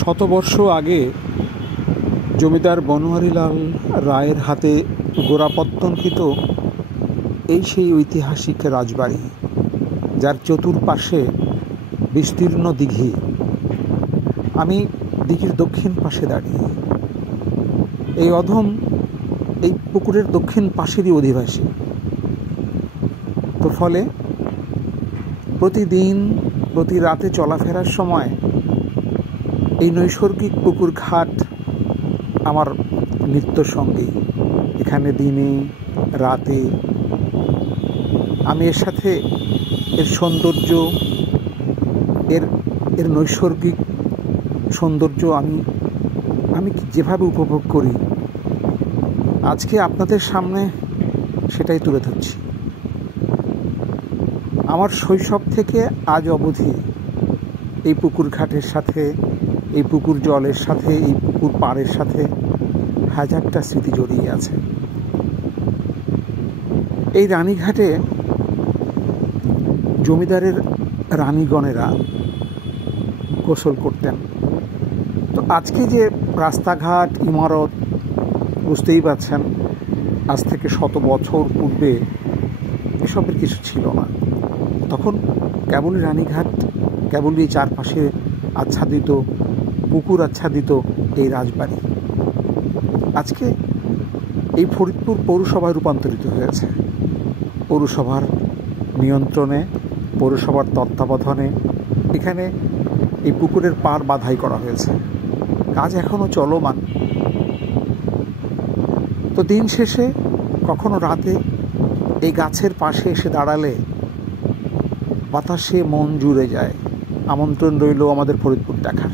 শতবর্ষ আগে জমিদার বনোয়ারিলাল রায়ের হাতে গোড়াপত্তনকৃত এই সেই ঐতিহাসিক রাজবাড়ি, যার চতুর্পাশে বিস্তীর্ণ দিঘি। আমি দিঘির দক্ষিণ পাশে দাঁড়িয়ে। এই অধম এই পুকুরের দক্ষিণ পাশেরই অধিবাসী। তো ফলে প্রতিদিন প্রতি রাতে চলাফেরার সময় এই নৈসর্গিক পুকুর ঘাট আমার নিত্যসঙ্গী। এখানে দিনে রাতে আমি এর সাথে এর সৌন্দর্য, এর নৈসর্গিক সৌন্দর্য আমি যেভাবে উপভোগ করি, আজকে আপনাদের সামনে সেটাই তুলে ধরছি। আমার শৈশব থেকে আজ অবধি এই পুকুর ঘাটের সাথে, এই পুকুর জলের সাথে, এই পুকুর পাড়ের সাথে হাজারটা স্মৃতি জড়িয়ে আছে। এই রানীঘাটে জমিদারের রানীগণেরা গোসল করতেন। তো আজকে যে রাস্তাঘাট, ইমারত, বুঝতেই পারছেন আজ থেকে 100 বছর পূর্বে এসবের কিছু ছিল না। তখন কেবলই রানীঘাট, কেবলই চারপাশে আচ্ছাদিত পুকুর, আচ্ছাদিত এই রাজবাড়ি। আজকে এই ফরিদপুর পৌরসভায় রূপান্তরিত হয়েছে। পৌরসভার নিয়ন্ত্রণে, পৌরসভার তত্ত্বাবধানে এখানে এই পুকুরের পাড় বাঁধাই করা হয়েছে। কাজ এখনও চলমান। তো দিন শেষে কখনো রাতে এই গাছের পাশে এসে দাঁড়ালে বাতাসে মন জুড়ে যায়। আমন্ত্রণ রইল আমাদের ফরিদপুর দেখার।